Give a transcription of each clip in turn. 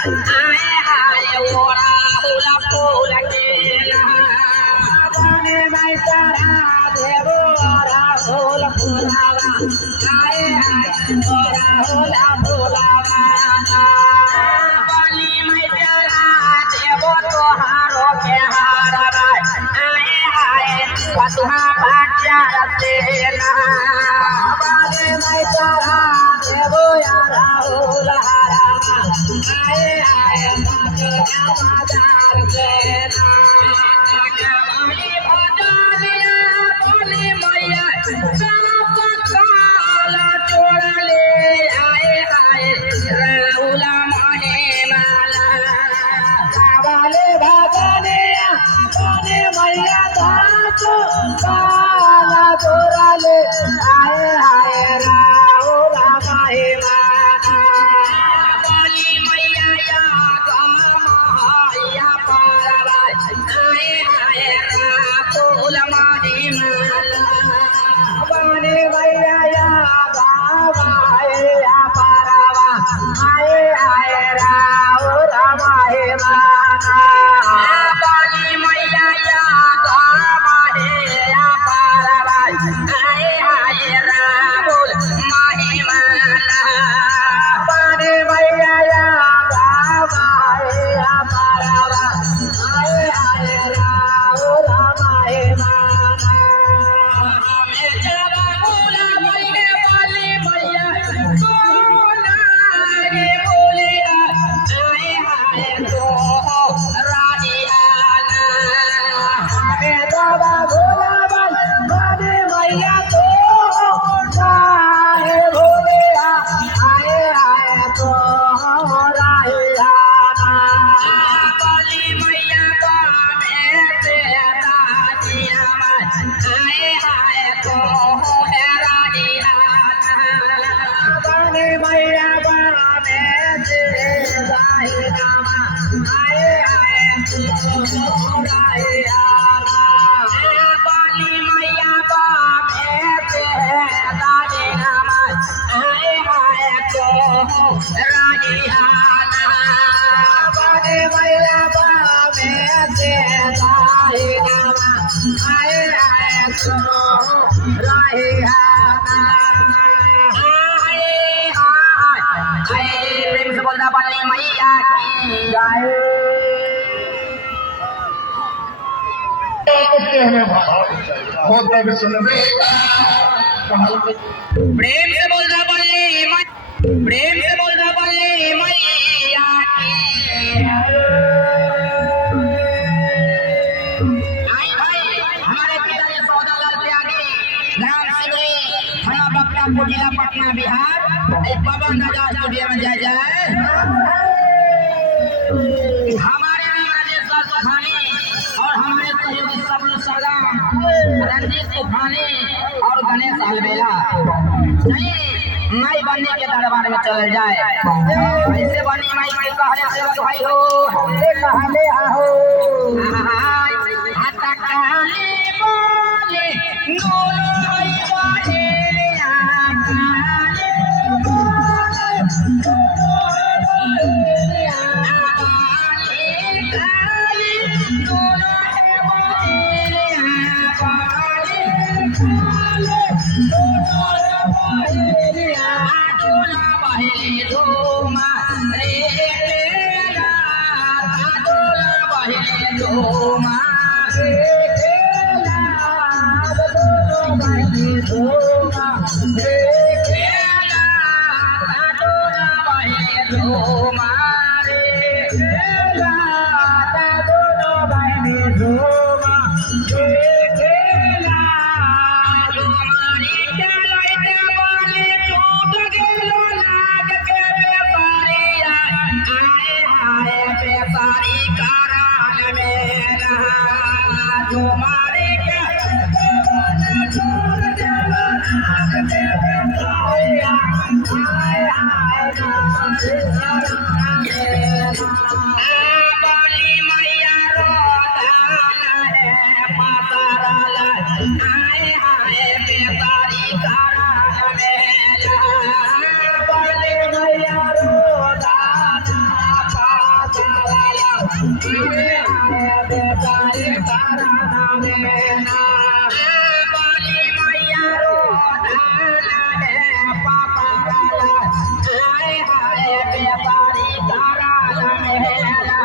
आए हाय ओरा हुला फूल के बने मैं चढ़ा देवो ओरा हुल फूलावा आए हाय ओरा हुला फूलावा बनी मैं चढ़ा देवो तोहारो के हारवा आए हाय कतुहा बाजार से ना बने मैं चढ़ा देवो यारा हुल हारवा आए हाय कतुहा बाजार से ना आए हाय राहुला महिमा बोली मैया या गमया पारवा आए हाय राहुला महिमा बने मैया या गमया पारवा आए हाय राहुला महिमा बोली मैया या गमया पारवा आए हाय राहुल महिमा बने मैया या गमया पारवा आए हाय राहुल महिमा हमें जब बोला मैया बोली मैया बोला रे बोलिया आए हाय तो रानियाना हमें जब बोला बने मैया तो राहे बोलिया आए हाय तो राहियाना बोली मैया बामे से दानिया आए हाय तो है रानियाना बने मैया बामे से दाहिना आए हाय तो राहियाना बोली मैया बामे से दाहिना आए हाय तो रानियाना बने मैया बामे से दाहिना आए हाय तो राहियाना आए हाय प्रेम से बोलना बोली मैया की गाए होता भी सुनबे प्रेम से बोलना बोली प्रेम से बोलना बोली मैया की आई भाई हमारे पिता ने सौदालाल त्यागी ग्राम सिमरी थाना बख्तियारपुर जिला पटना बिहार एक बाबा नजा स्टूडियो में जाए हमारे नाम राजेश लाल तूफानी और हमारे सहयोगी सबलू सरगम रंजीत तूफानी और गणेश अलबेला नहीं माई बनने के दरबार में चल जाए ऐसे बनी माई के कहले सेवक भाई हो कहले आहो हाथा कहले बोले नूनो भाई बोले आकाले में ना बोली मैया रो दाना है पापा हाय हाय बेपारी तारा में ना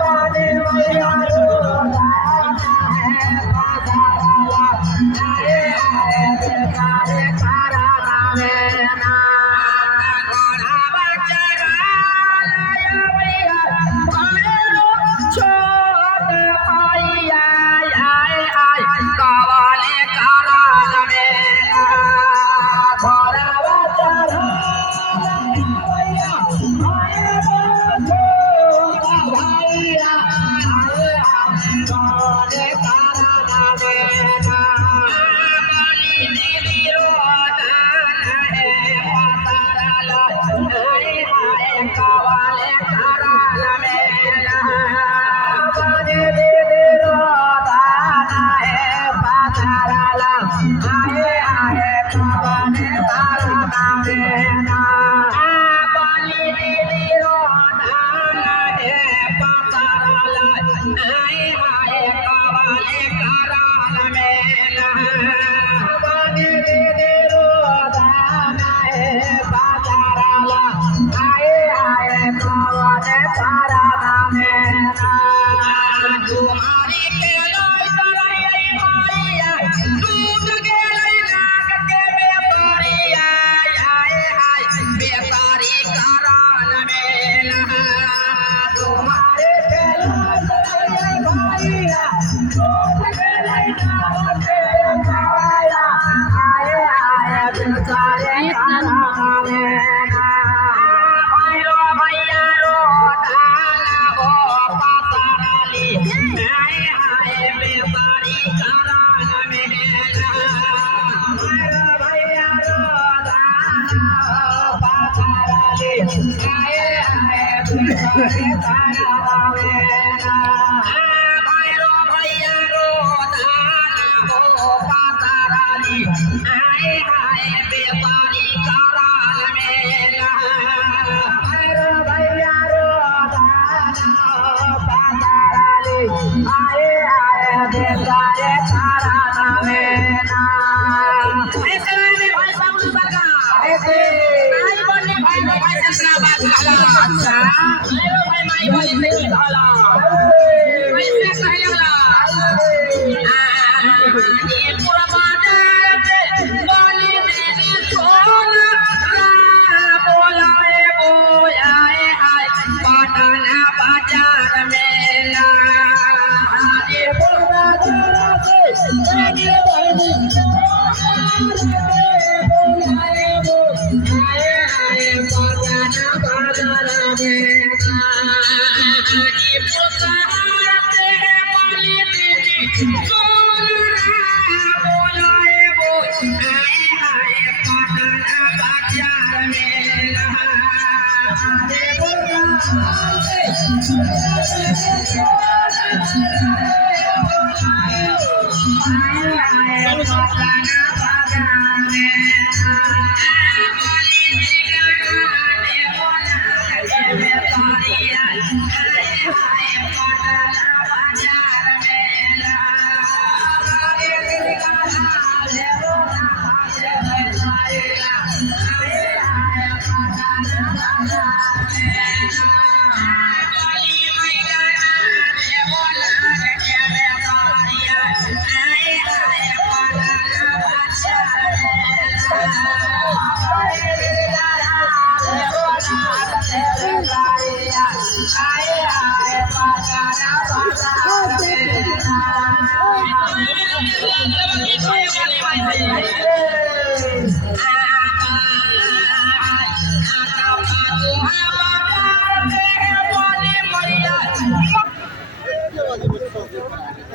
बोली मैया रो दाना है पापा हाय हाय बेपारी तारा में ना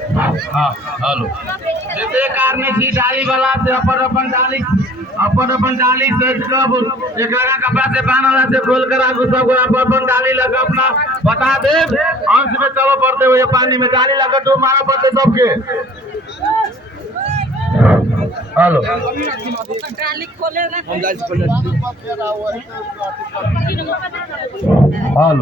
हेलो जैसे कारने थी डाली वाला से अपन डाली से सब एक कपड़ा से बांधला से खोल कर आगू सब अपन डाली लगा अपना बता दे अंश में चलो पड़ते हुए पानी में डाली लगा तो मारा पड़ते सबके। Hello hello